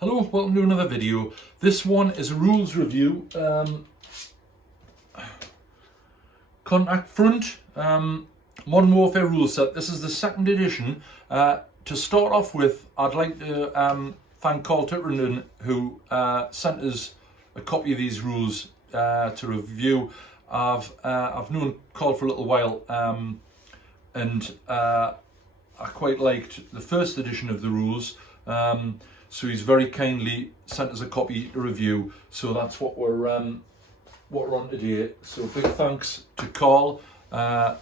Hello, welcome to another video. This one is a rules review. Contact Front, Modern Warfare rule set. This is the second edition. To start off with, I'd like to thank Carl Titterenden, who sent us a copy of these rules to review. I've known Carl for a little while, and I quite liked the first edition of the rules. So he's very kindly sent us a copy to review. So that's what we're on today. So big thanks to Carl,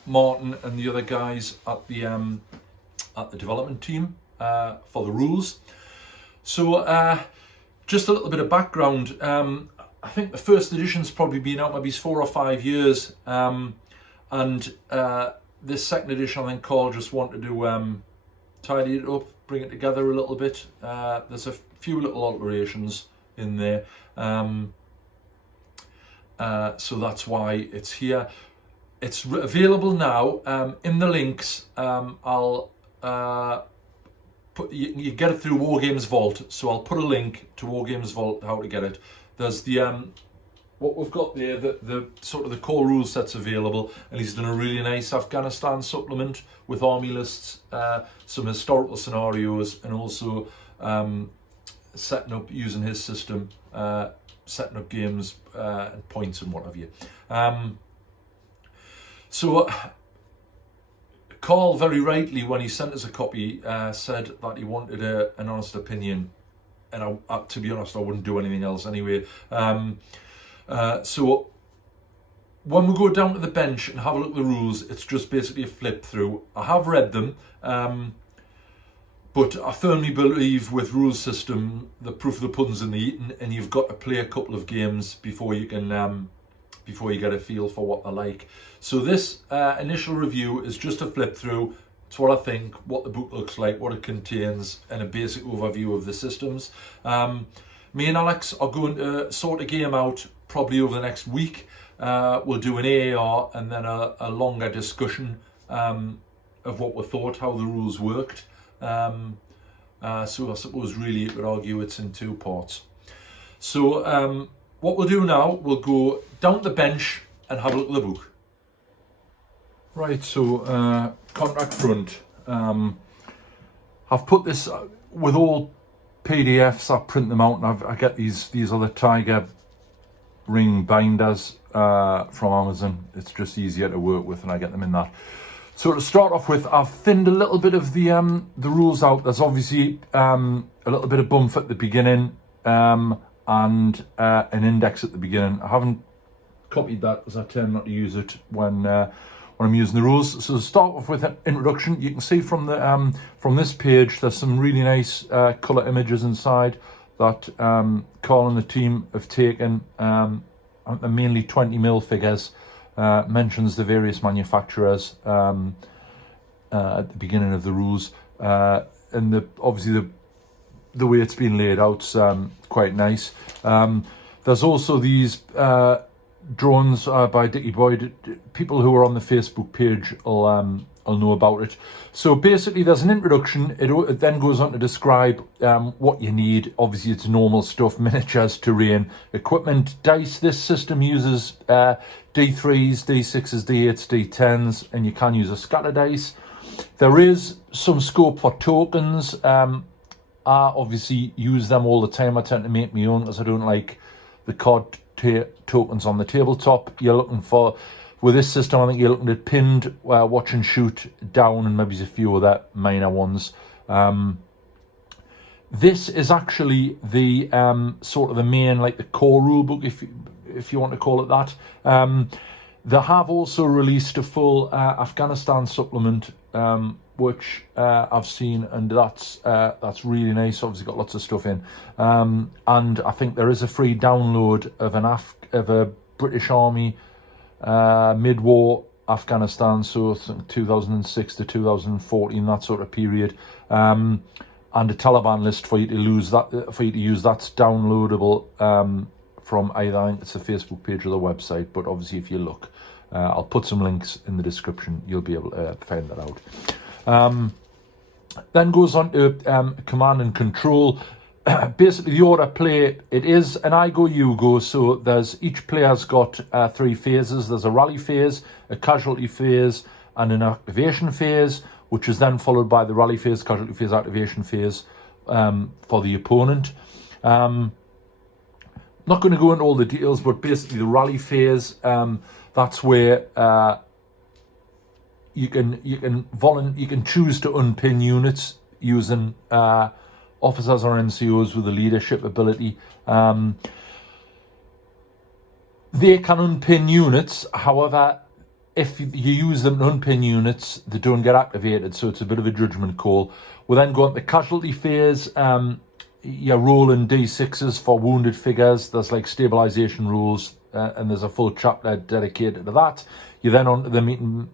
Martin, and the other guys at the development team for the rules. So just a little bit of background. I think the first edition's probably been out maybe 4 or 5 years, and this second edition, I think Carl just wanted to tidy it up, bring it together a little bit. There's a few little alterations in there, so that's why it's here. It's available now in the links. I'll put you get it through Wargames Vault, so I'll put a link to Wargames Vault how to get it. There's the what we've got there, the sort of the core rule set's available, and he's done a really nice Afghanistan supplement with army lists, some historical scenarios, and also setting up, using his system, setting up games and points and what have you. So Carl, very rightly, when he sent us a copy, said that he wanted an honest opinion, and to be honest, I wouldn't do anything else anyway. So when we go down to the bench and have a look at the rules, it's just basically a flip through. I have read them, but I firmly believe with rules system, the proof of the pudding's in the eating, and you've got to play a couple of games before you can before you get a feel for what they're like. So this initial review is just a flip through. It's what I think, what the book looks like, what it contains, and a basic overview of the systems. Me and Alex are going to sort a game out probably over the next week. We'll do an AAR and then a longer discussion of what we thought, how the rules worked. So I suppose really you could argue it's in 2 parts. So what we'll do now, we'll go down the bench and have a look at the book. Right, so Contact Front. I've put this with all PDFs. I print them out, and I get these other Tiger ring binders from Amazon. It's just easier to work with, and I get them in that. So to start off with, I've thinned a little bit of the rules out. There's obviously a little bit of bump at the beginning, and an index at the beginning. I haven't copied that because I tend not to use it when I'm using the rules. So to start off with an introduction, you can see from the from this page, there's some really nice colour images inside that Carl and the team have taken. They're mainly 20mm figures. Mentions the various manufacturers at the beginning of the rules, and obviously the way it's been laid out's quite nice. There's also these drawings by Dickie Boyd. People who are on the Facebook page will know about it. So basically there's an introduction. It then goes on to describe what you need. Obviously it's normal stuff: miniatures, terrain, equipment, dice. This system uses D3s, D6s, D8s, D10s, and you can use a scatter dice. There is some scope for tokens. I obviously use them all the time. I tend to make my own because I don't like the card tokens on the tabletop. You're looking for, with this system, I think you're looking at pinned, watch and shoot, down, and maybe a few other minor ones. This is actually the sort of the main, like the core rule book, if you want to call it that. They have also released a full Afghanistan supplement, which I've seen, and that's really nice. Obviously got lots of stuff in, and I think there is a free download of a British Army mid-war Afghanistan, so 2006 to 2014, that sort of period, and a Taliban list for you to use. That's downloadable from either, I think it's the Facebook page or the website, but obviously if you look, I'll put some links in the description. You'll be able to find that out. Then goes on to command and control. basically the order play, it is an I go, you go. So there's each player's got 3 phases. There's a rally phase, a casualty phase, and an activation phase, which is then followed by the rally phase, casualty phase, activation phase for the opponent. Not going to go into all the details, but basically the rally phase, that's where you can choose to unpin units using officers or NCOs with a leadership ability. They can unpin units, however, if you use them to unpin units, they don't get activated, so it's a bit of a judgment call. We'll then go into the casualty phase. You're rolling D6s for wounded figures. There's like stabilization rules, and there's a full chapter dedicated to that. You're then on to the meat and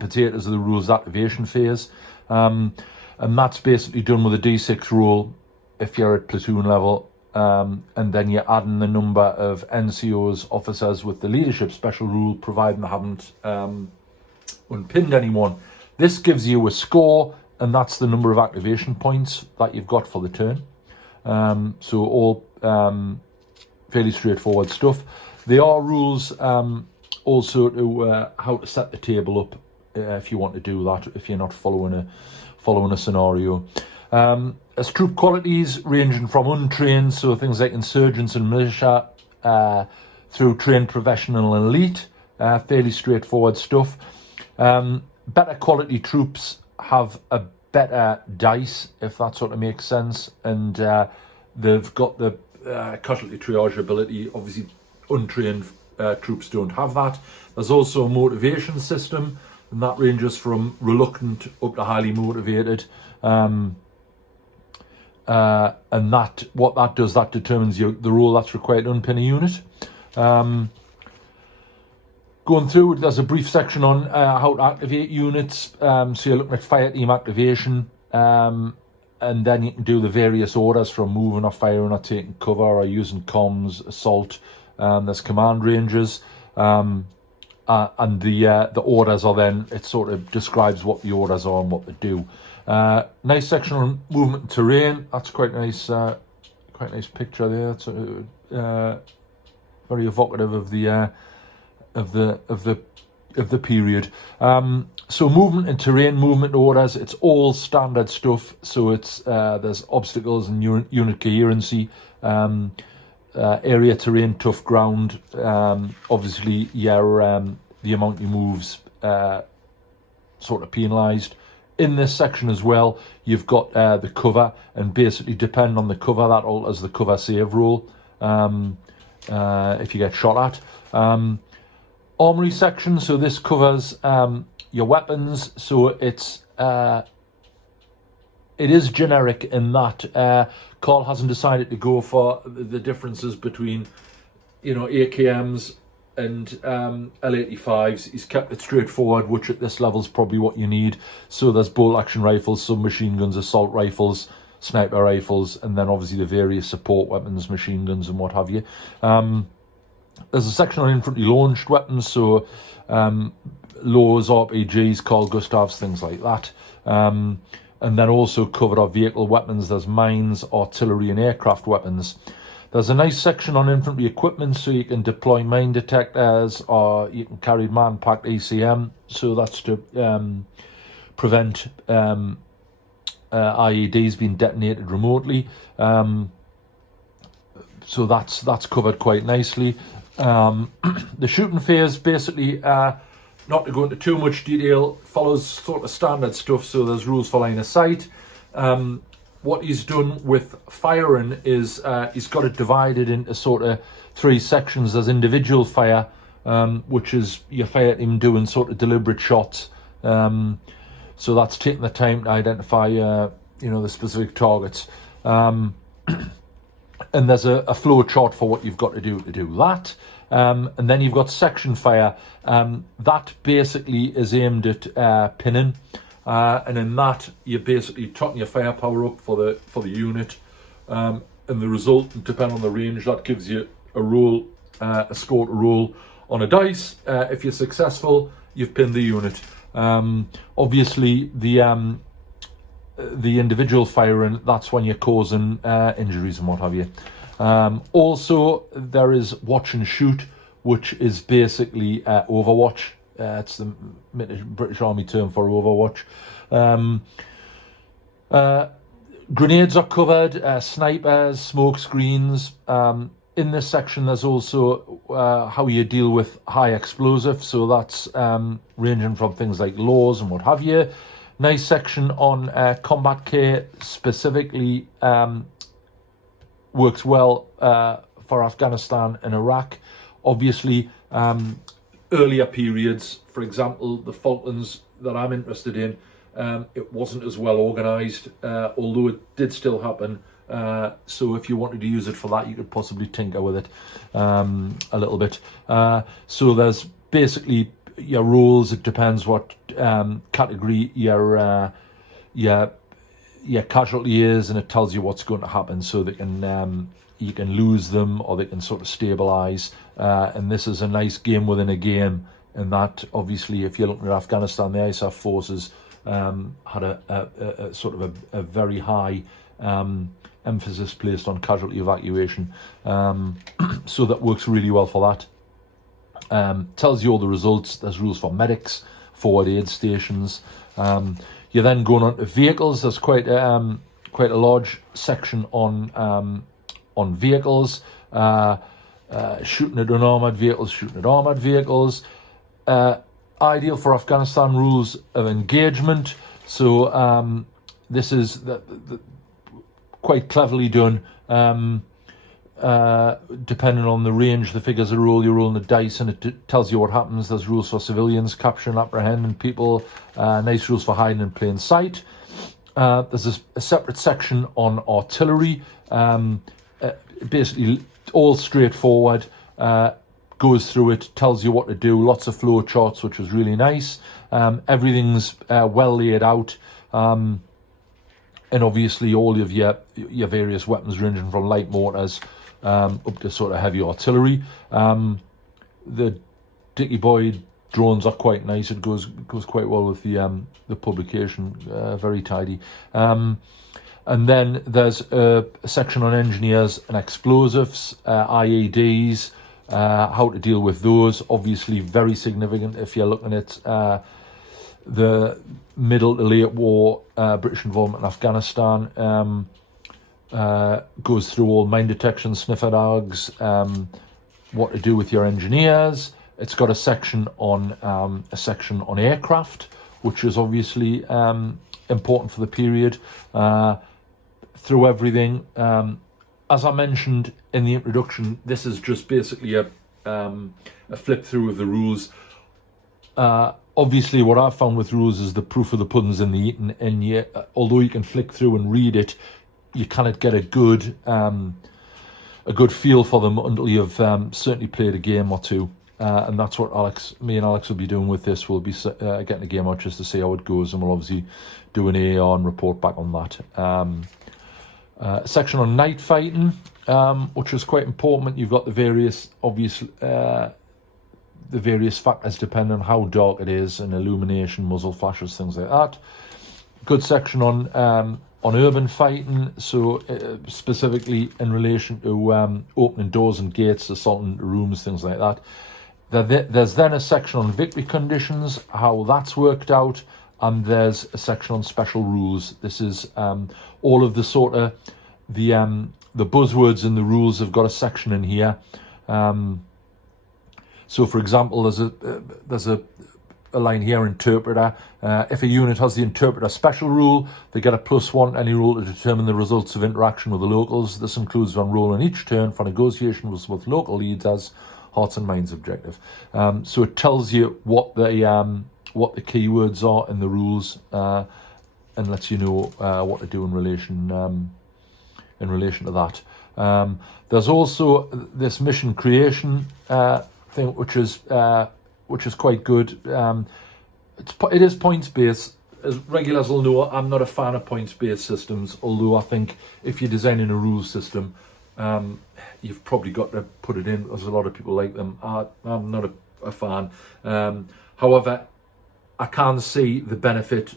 potatoes of the rules activation phase. And that's basically done with a D6 roll if you're at platoon level. And then you're adding the number of NCOs, officers with the leadership special rule, providing they haven't unpinned anyone. This gives you a score, and that's the number of activation points that you've got for the turn. So all fairly straightforward stuff. There are rules also to how to set the table up if you want to do that, if you're not following a scenario. As troop qualities ranging from untrained, so things like insurgents and militia, through trained professional and elite, fairly straightforward stuff. Better quality troops have a better dice, if that sort of makes sense, and they've got the casualty triage ability. Obviously, untrained troops don't have that. There's also a motivation system, and that ranges from reluctant up to highly motivated. And that what that does, that determines the role that's required to unpin a unit. Going through, there's a brief section on how to activate units. So you're looking at fire team activation, and then you can do the various orders from moving or firing or taking cover or using comms, assault. There's command ranges, and the orders are then, it sort of describes what the orders are and what they do. Nice section on movement and terrain. That's quite nice picture there. It's very evocative of the period. So movement and terrain, movement orders, it's all standard stuff. So it's there's obstacles and unit coherency, area terrain, tough ground. Obviously, the amount you moves sort of penalised. In this section as well, you've got the cover, and basically depending on the cover, that alters the cover save roll if you get shot at. Armory section, so this covers your weapons. So it is generic in that Carl hasn't decided to go for the differences between, AKMs and L85s. He's kept it straightforward, which at this level is probably what you need. So there's bolt action rifles, submachine guns, assault rifles, sniper rifles, and then obviously the various support weapons, machine guns and what have you. There's a section on infantry launched weapons, so Lows, RPGs, Carl Gustavs, things like that. And then also covered are vehicle weapons. There's mines, artillery and aircraft weapons. There's a nice section on infantry equipment, so you can deploy mine detectors, or you can carry man-packed ECM, so that's to prevent IEDs being detonated remotely. So that's covered quite nicely. The shooting phase, basically, not to go into too much detail, follows sort of standard stuff, so there's rules for line of sight. What he's done with firing is he's got it divided into sort of 3 sections. There's individual fire, which is your fire team doing sort of deliberate shots. So that's taking the time to identify, the specific targets. And there's a flow chart for what you've got to do that. And then you've got section fire. That basically is aimed at pinning. And in that, you're basically totting your firepower up for the unit, and the result, depending on the range, that gives you a roll, a score to roll on a dice. If you're successful, you've pinned the unit. Obviously, the the individual firing, that's when you're causing injuries and what have you. Also, there is watch and shoot, which is basically Overwatch. It's the British Army term for Overwatch. Grenades are covered, snipers, smoke screens. In this section, there's also how you deal with high explosive. So that's ranging from things like laws and what have you. Nice section on combat care, specifically works well for Afghanistan and Iraq. Obviously, earlier periods, for example, the Falklands that I'm interested in, it wasn't as well organised, although it did still happen. So if you wanted to use it for that, you could possibly tinker with it a little bit. So there's basically your rules. It depends what category your casualty is, and it tells you what's going to happen, so they can you can lose them or they can sort of stabilise. And this is a nice game within a game, in that obviously if you're looking at Afghanistan, the ISAF forces had a sort of a very high emphasis placed on casualty evacuation. So that works really well for that. Tells you all the results. There's rules for medics, forward aid stations. You're then going on to vehicles. There's quite a large section on vehicles, shooting at unarmoured vehicles, shooting at armoured vehicles. Ideal for Afghanistan rules of engagement. So this is quite cleverly done. Depending on the range, the figures are roll, you're rolling the dice, and it tells you what happens. There's rules for civilians, capture and apprehending people, nice rules for hiding in plain sight. There's a separate section on artillery, basically all straightforward, goes through it, tells you what to do, lots of flow charts, which is really nice. Everything's well laid out. And obviously all of your various weapons ranging from light mortars up to sort of heavy artillery. The Dicky Boy drones are quite nice. It goes quite well with the publication. Very tidy. And then there's a section on engineers and explosives, IEDs, how to deal with those. Obviously very significant if you're looking at the middle to late war British involvement in Afghanistan. Goes through all mine detection, sniffer dogs, what to do with your engineers. It's got a section on aircraft, which is obviously important for the period. Through everything, as I mentioned in the introduction, this is just basically a flip through of the rules. Obviously, what I've found with rules is the proof of the pudding's in the eating, and although you can flick through and read it, you cannot get a good feel for them until you've certainly played a game or two. And that's what me and Alex will be doing with this. We'll be getting a game out just to see how it goes, and we'll obviously do an AR and report back on that. Section on night fighting, which is quite important. You've got the various factors depending on how dark it is, and illumination, muzzle flashes, things like that. Good section on urban fighting, so specifically in relation to opening doors and gates, assaulting rooms, things like that. There's then a section on victory conditions, how that's worked out, and there's a section on special rules. This is all of the sort of the buzzwords in the rules have got a section in here. So, for example, there's a line here, interpreter. If a unit has the interpreter special rule, they get a +1 any rule to determine the results of interaction with the locals. This includes one role in each turn for negotiations with local leaders, hearts and minds objective. So it tells you what the keywords are in the rules, and lets you know what to do in relation to that. There's also this mission creation thing, which is quite good. It is points based. As regulars will know, I'm not a fan of points based systems. Although I think if you're designing a rules system, you've probably got to put it in, because a lot of people like them. I'm not a fan. However, I can see the benefit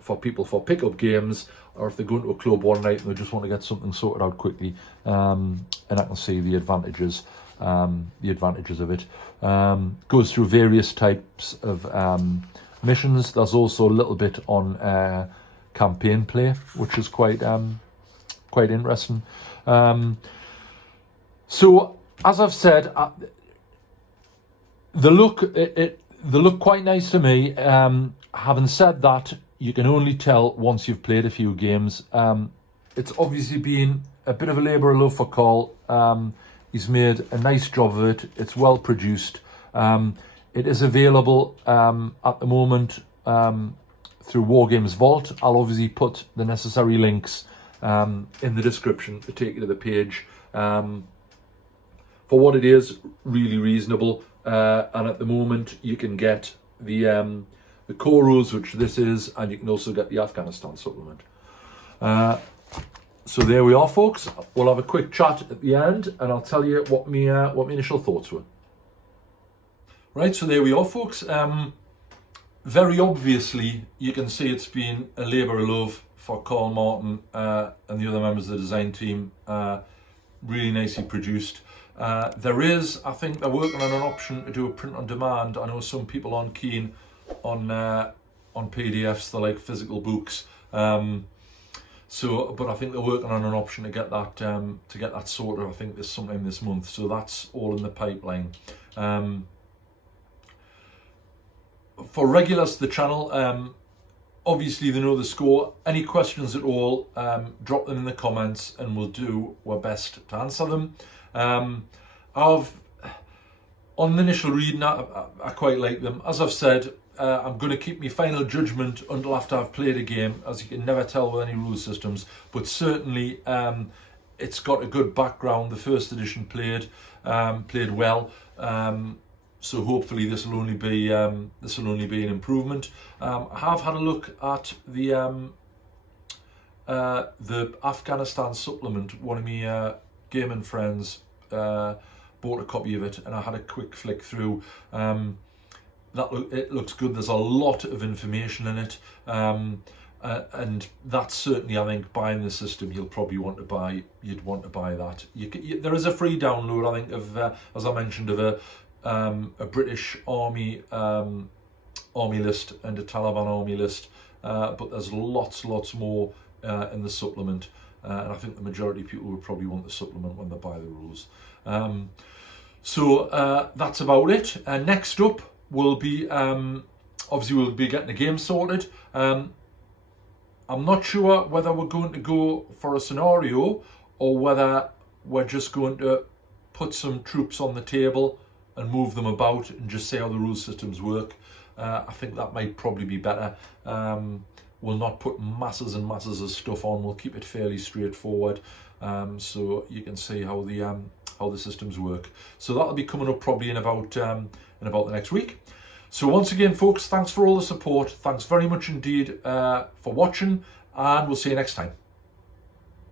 for people for pickup games, or if they're going to a club one night and they just want to get something sorted out quickly. And I can see the advantages of it. Goes through various types of missions. There's also a little bit on campaign play, which is quite interesting. So as I've said, they look quite nice to me. Having said that, you can only tell once you've played a few games. It's obviously been a bit of a labour of love for Carl. He's made a nice job of it. It's well produced. It is available at the moment through Wargames Vault. I'll obviously put the necessary links in the description to take you to the page. For what it is, really reasonable. And at the moment, you can get the core rules, which this is, and you can also get the Afghanistan supplement. So there we are, folks. We'll have a quick chat at the end, and I'll tell you what my initial thoughts were. Right, so there we are, folks. Very obviously, you can see it's been a labour of love for Carl Martin and the other members of the design team. Really nicely produced. There is, I think they're working on an option to do a print on demand. I know some people aren't keen on PDFs, they like physical books. But I think they're working on an option to get that sorted. I think there's sometime this month. So that's all in the pipeline. For regulars to the channel, obviously they know the score. Any questions at all, drop them in the comments and we'll do our best to answer them. On the initial reading, I quite like them. As I've said, I'm going to keep my final judgment until after I've played a game, as you can never tell with any rule systems. But certainly, it's got a good background. The first edition played well. So hopefully this will only be an improvement. I have had a look at the Afghanistan supplement. One of my gaming friends bought a copy of it, and I had a quick flick through. It looks good. There's a lot of information in it, and that's certainly, I think, buying the system, you'll probably want to buy. You'd want to buy that. There is a free download, I think, of as I mentioned, of a British Army list and a Taliban Army list, but there's lots more in the supplement, and I think the majority of people would probably want the supplement when they buy the rules. So that's about it. Next up will be obviously we'll be getting the game sorted. I'm not sure whether we're going to go for a scenario or whether we're just going to put some troops on the table and move them about and just see how the rule systems work. I think that might probably be better. We'll not put masses and masses of stuff on. We'll keep it fairly straightforward, so you can see how the systems work. So that'll be coming up probably in about the next week. So once again, folks, thanks for all the support. Thanks very much indeed for watching, and we'll see you next time.